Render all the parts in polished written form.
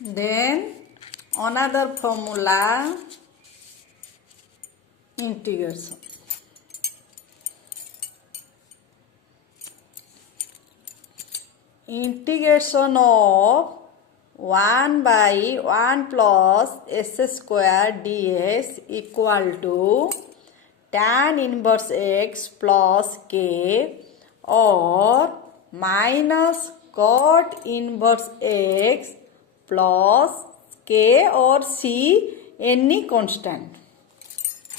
Then another formula, integration. Integration of 1 by 1 plus s square dx equal to tan inverse x plus k or minus cot inverse x plus k or c, any constant.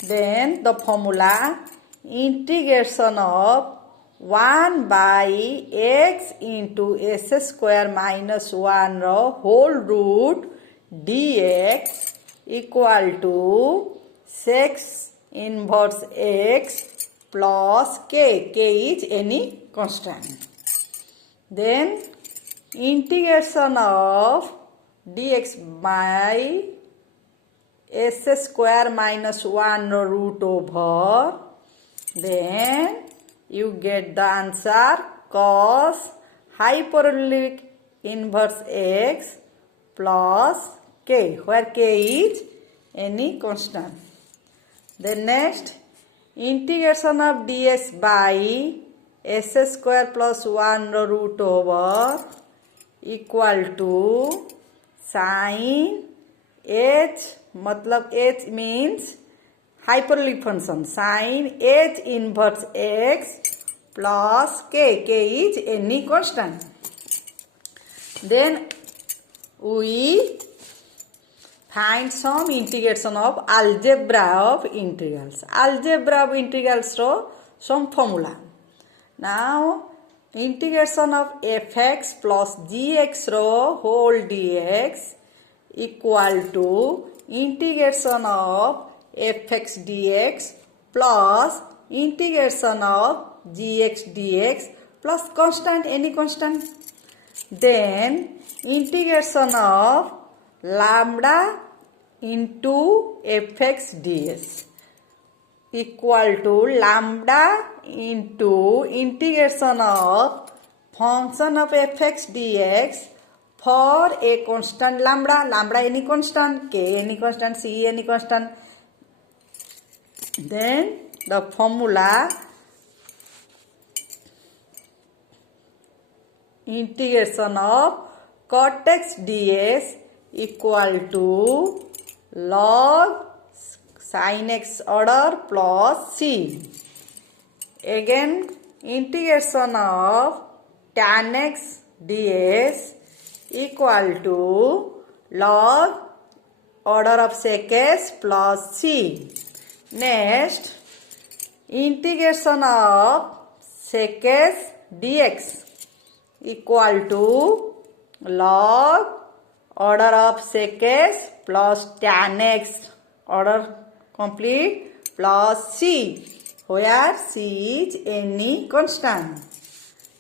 Then the formula, integration of 1 by x into s square minus 1 whole root dx equal to sec inverse x plus k. K is any constant. Then integration of dx by s square minus 1 root over, then you get the answer cos hyperbolic inverse x plus k, where k is any constant. Then next, integration of dx by s square plus 1 root over equal to sin h, मतलब h means hyperbolic function, sin h inverse x plus k. K is any constant. Then we find some integration of algebra of integrals. Algebra of integrals ro some formula. Now integration of fx plus gx ro whole dx equal to integration of fx dx plus integration of gx dx plus constant, any constant. Then integration of lambda into fx ds equal to lambda into integration of function of fx dx for a constant lambda, lambda any constant, k any constant, c any constant. Then the formula, integration of cot x ds equal to log sin x order plus c. Again integration of tan x ds equal to log order of sec s plus c. Next, integration of sec s dx equal to log order of sec s plus tan x order complete plus c, where c is any constant.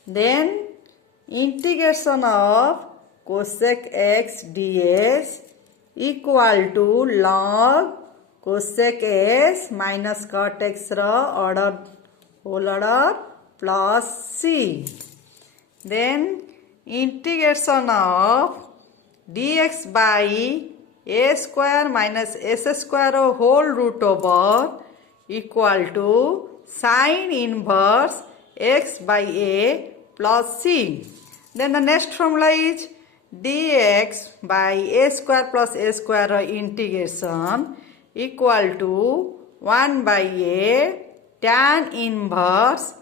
Then integration of cosec x ds equal to log cosec s minus cot x order whole order plus c. Then integration of dx by a square minus s square whole root over equal to sin inverse x by a plus c. Then the next formula is dx by a square plus a square integration equal to 1 by a tan inverse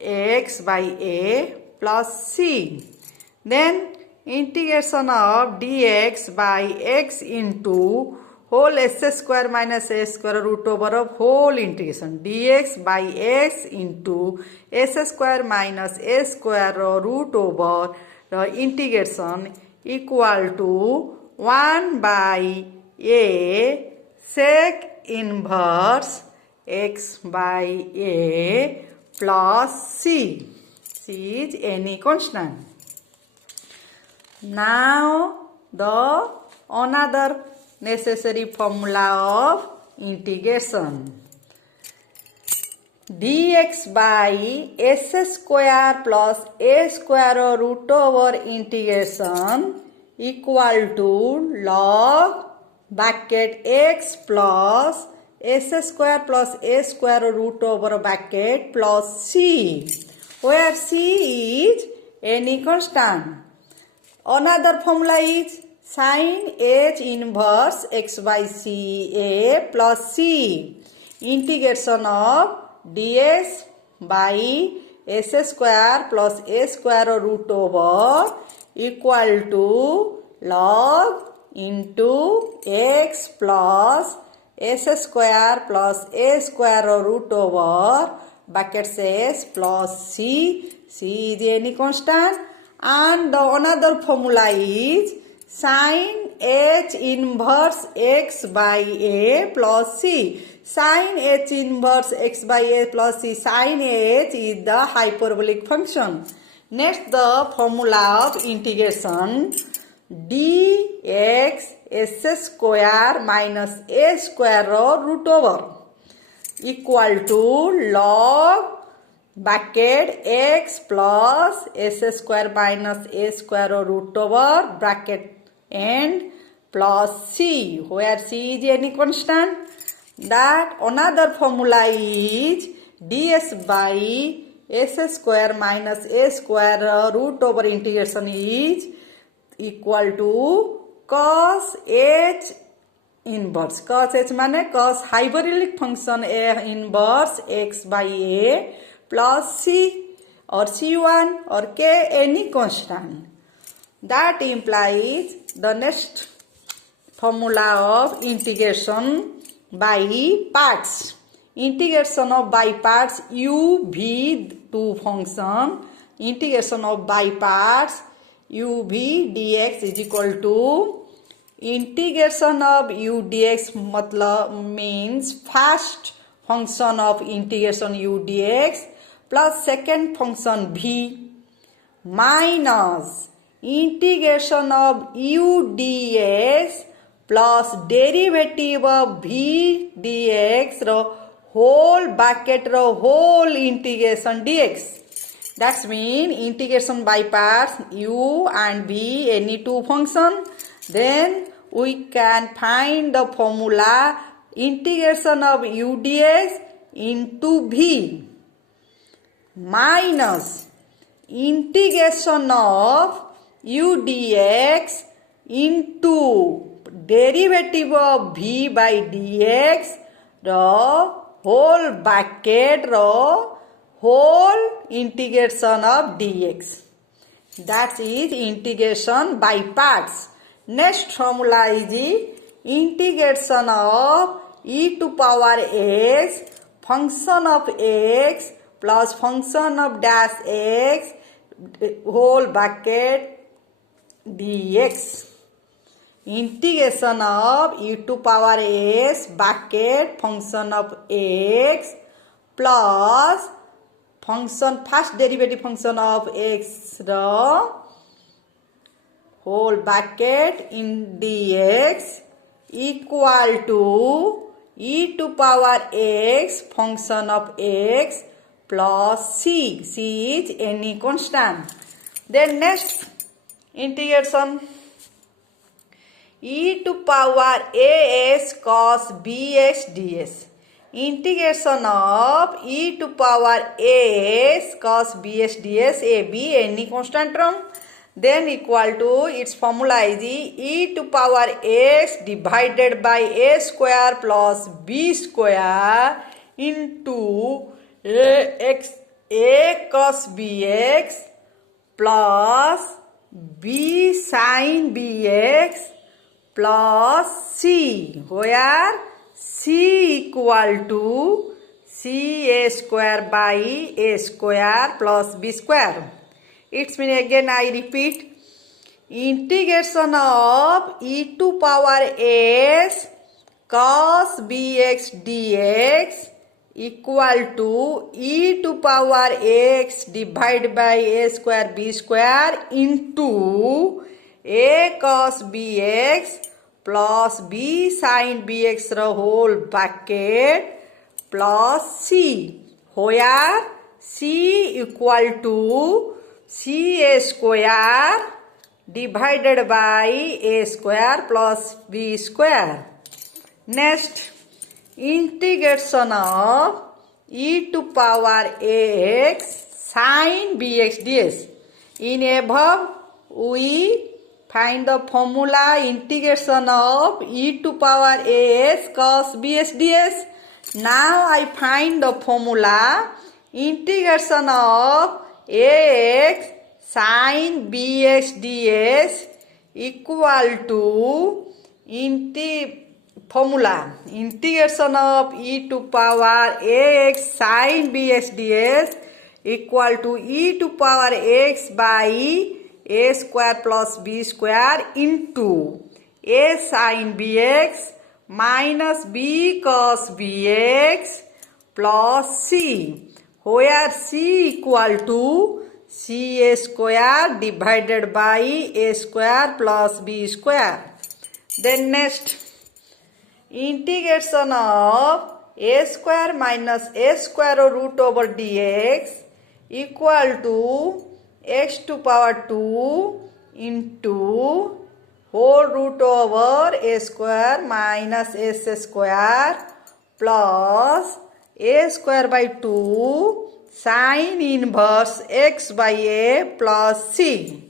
x by a plus c. Then integration of dx by x into whole s square minus a square root over of whole integration dx by x into s square minus a square root over the integration equal to 1 by a sec inverse x by a plus c. C is any constant. Now the another necessary formula of integration. Dx by s square plus a square root over integration equal to log bracket x plus s square plus a square root over bracket plus c, where c is any constant. Another formula is sin h inverse x by c a plus c, integration of ds by s square plus a square root over equal to log into x plus s square plus a square root over bracket s plus c. C is any constant. And another formula is sin h inverse x by a plus c. Sin h inverse x by a plus c. Sin h is the hyperbolic function. Next, the formula of integration dx s square minus a square root over equal to log bracket x plus s square minus a square root over bracket and plus c, where c is any constant. That another formula is ds by s square minus a square root over integration is equal to cos h inverse. Cos h माने cos hyperbolic function a inverse x by a plus c or c1 or k any constant. That implies the next formula of integration by parts. Integration of by parts u v two function. Integration of by parts u v dx is equal to integration of u dx मतलब means first function of integration u dx plus second function v minus integration of u dx plus derivative of v dx ro whole bracket ro whole integration dx. That's mean integration by parts u and v any two function. Then we can find the formula integration of u dx into v minus integration of u dx into derivative of v by dx the whole bracket the whole integration of dx. That is integration by parts. Next formula is the integration of e to power x function of x plus function of dash x whole bracket dx. Integration of e to power s bracket function of x plus function first derivative function of x the whole bracket in dx equal to e to power x function of x plus c. C is any constant. Then next integration e to power as cos bx ds. Integration of e to power as cos bx ds a b any constant term. Then equal to its formula is e to power x divided by a square plus b square into a cos bx plus b sin bx plus c, where c equal to c a square by a square plus b square. It's mean again I repeat integration of e to power s cos bx dx equal to e to power x divided by a square b square into a cos bx plus b sin bx the whole bracket plus c, where c equal to c a square divided by a square plus b square. Next, integration of e to power ax sin bx ds. In above, we find the formula integration of e to power ax cos bx ds. Now I find the formula integration of ax sin bx ds equal to formula integration of e to power ax sin bx ds equal to e to power x by a square plus b square into a sin bx minus b cos bx plus c, where c equal to c a square divided by a square plus b square. Then next, integration of a square minus a square root over dx equal to x to power 2 into whole root over a square minus s square plus a square by 2 sin inverse x by a plus c.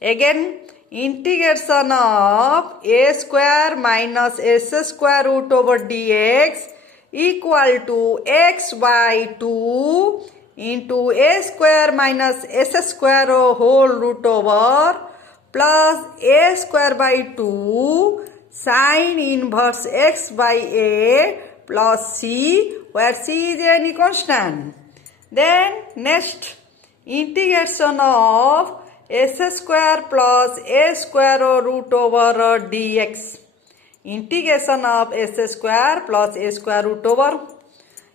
Again, integration of a square minus s square root over dx equal to x by 2 into a square minus s square whole root over plus a square by 2 sin inverse x by a plus c, where c is any constant. Then next, integration of s square plus a square root over dx. Integration of s square plus a square root over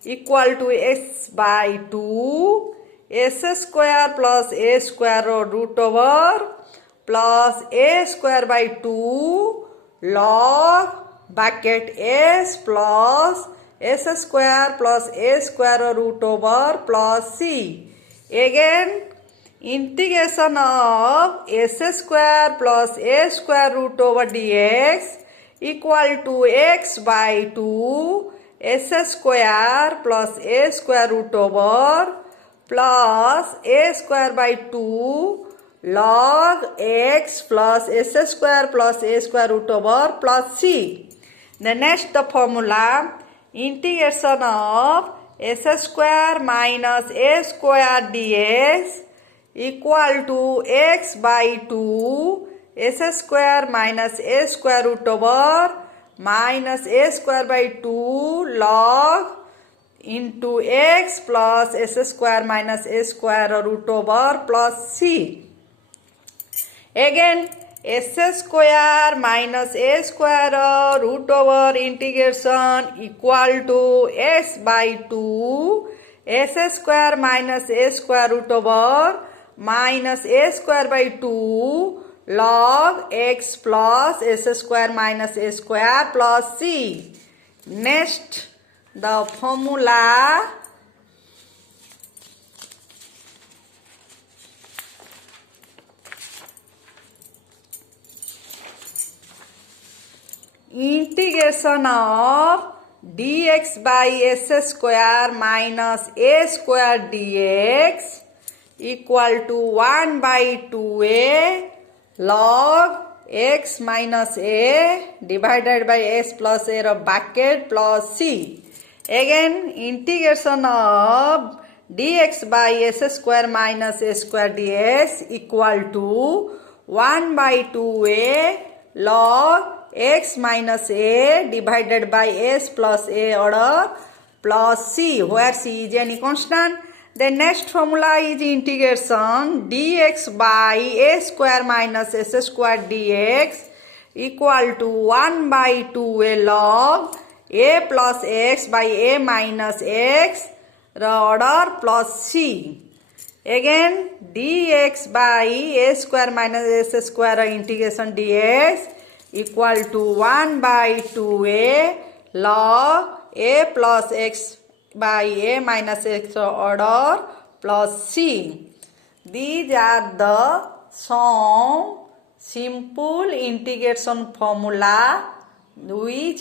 equal to x by 2 s square plus a square root over plus a square by 2 log bracket s plus s square plus a square root over plus c. Again, integration of s square plus a square root over dx equal to x by 2 s square plus a square root over plus a square by 2 log x plus s square plus a square root over plus c. The next, the formula integration of s square minus a square dx equal to x by 2 s square minus a square root over minus a square by 2 log into x plus s square minus a square root over plus c. Again, s square minus a square root over integration equal to x by 2 s square minus a square root over minus a square by 2 log x plus s square minus a square plus c. Next, the formula integration of dx by s square minus a square dx equal to 1 by 2a log x minus a divided by s plus a bracket plus c. Again, integration of dx by s square minus a square dx equal to 1 by 2a log x minus a divided by s plus a order plus c, where c is any constant. The next formula is integration dx by a square minus s square dx equal to 1 by 2a log a plus x by a minus x order plus c. Again, dx by a square minus s square integration dx equal to 1 by 2a log a plus x by a minus x order plus c. These are the sum simple integration formula which